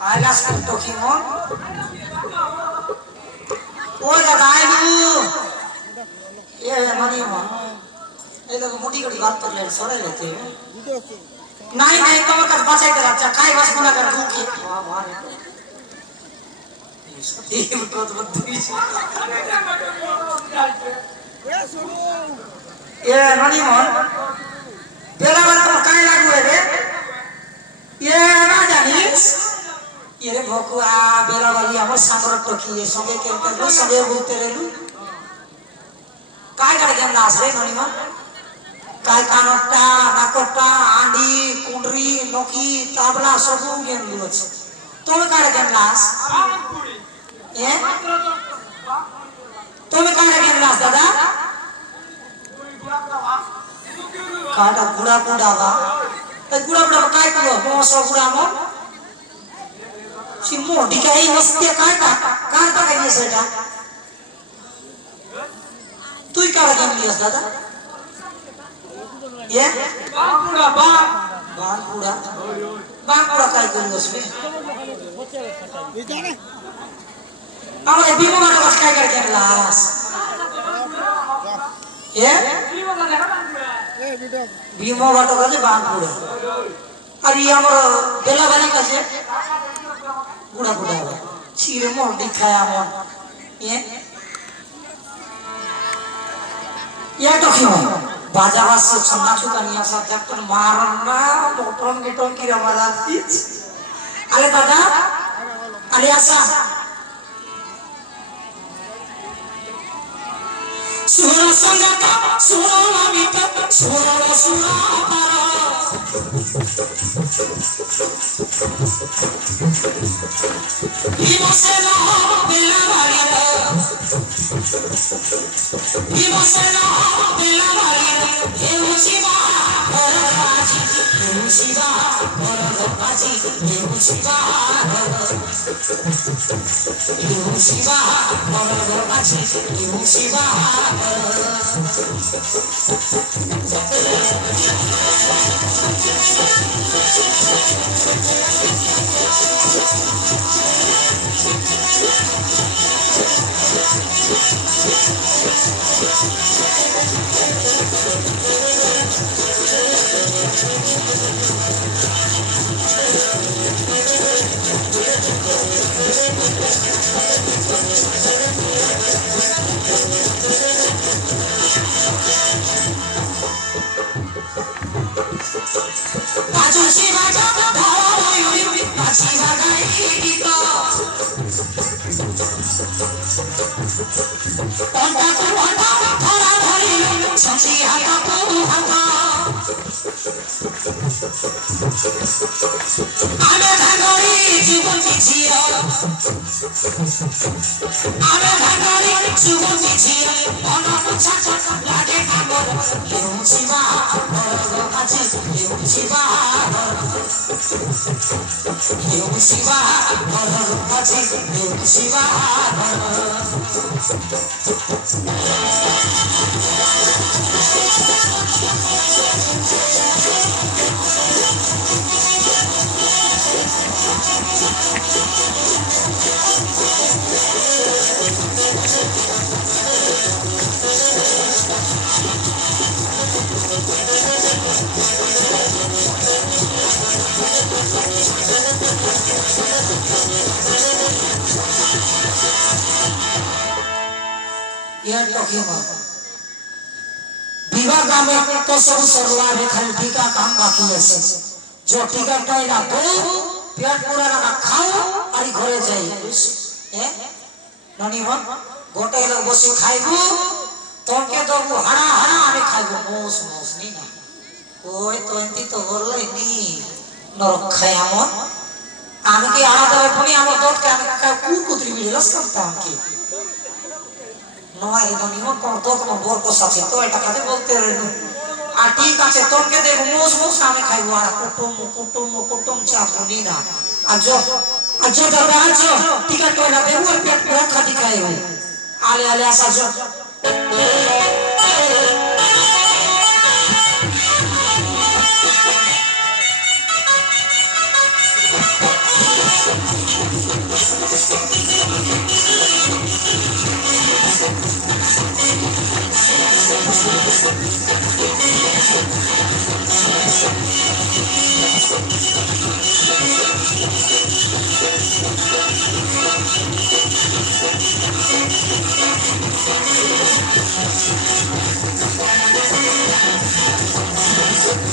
eyelash তো কি মন ও দাদা আইলু এ মানে মন এই লোক মুটি করি বাত করলে সরাই লেতে নাই নাই তোমার কাছে বাঁচাইতে রাখছা খাই বাস মনে কর ঢুকি এ মানে মন বেলা বেলা তোমার কাই লাগবে রে এ না জানিস এরে ভকুয়া বেলা বালি আমার সাগর টকি সঙ্গে খেলতে গেল সঙ্গে বলতে রেলু काय करे गेम लास रे नोनी मन काय कानोटा नाकोटा आंडी कुंडरी नोकी ताबला सबू गेम लियो छे তুমি কারে गेम लास ए তুমি কারে गेम लास दादा काटा बुड़ा बुड़ा बा ए बुड़ा बुड़ा काय करो मोसो बुड़ा मो सी मोडी काय मस्ते काय का कार का काय सेटा তুই কারা গেম লিয়াস দাদা এ বাঁকুড়া কাই করিস রে আমার বিমো মানে বাস কাই করে গেম লাস এ বিমো বাটো কাছে বাঁকুড়া আর ই আমার বেলাবাড়ি কাছে বুড়া বুড়া ছিরে মোর দেখায় আমার এ या तो क्यों बाजावा से सुनना चुका नहीं ऐसा जब तुम मारना मोटरन गिटों की रमाला थी अरे दादा अरे ऐसा सुरा संगता सुरा लामिता सुरा सुरा पारा हिमसेना बेला मारिया हिमसेना बेला मारिया हे शिवा भरराजी हे शिवा भरराजी हे शिवा भरराजी हे शिवा आमे भागरी जीवन जियो आमे भागरी जीवन जियो अनन छाछ लागे कामर केउ शिवा भरराजी केउ शिवा भरराजी केउ शिवा यार टॉकिंग विवाह का में तो सब सरवा रे खाली टीका काम बाकी है जो टीका टाइना तो पेट पूरा लगा खाओ और घरे जाई ए ननी मन गोटे लोग बसी खाइबो तोके तो हड़ा हड़ा आने खाइबो मोस मोस नहीं ना ओए तो एंती तो बोलले नी नरक खायामन आने के आड़ा दवे पुनी हमर दोत के कुकुत्री बिलस करता हमके नवाई ननी मन कोन दोत मन बोर को साथे तो এটা কাছে বলতে রেনু আর ঠিক আছে তোকে দেব মোস মোস আমি খাইবো আর কুটুম চাপ নি না আজ দাদা আজ টিকা কইরা দেব আর পেট পুরা খাতি খাইবো আলে আলে আসা যো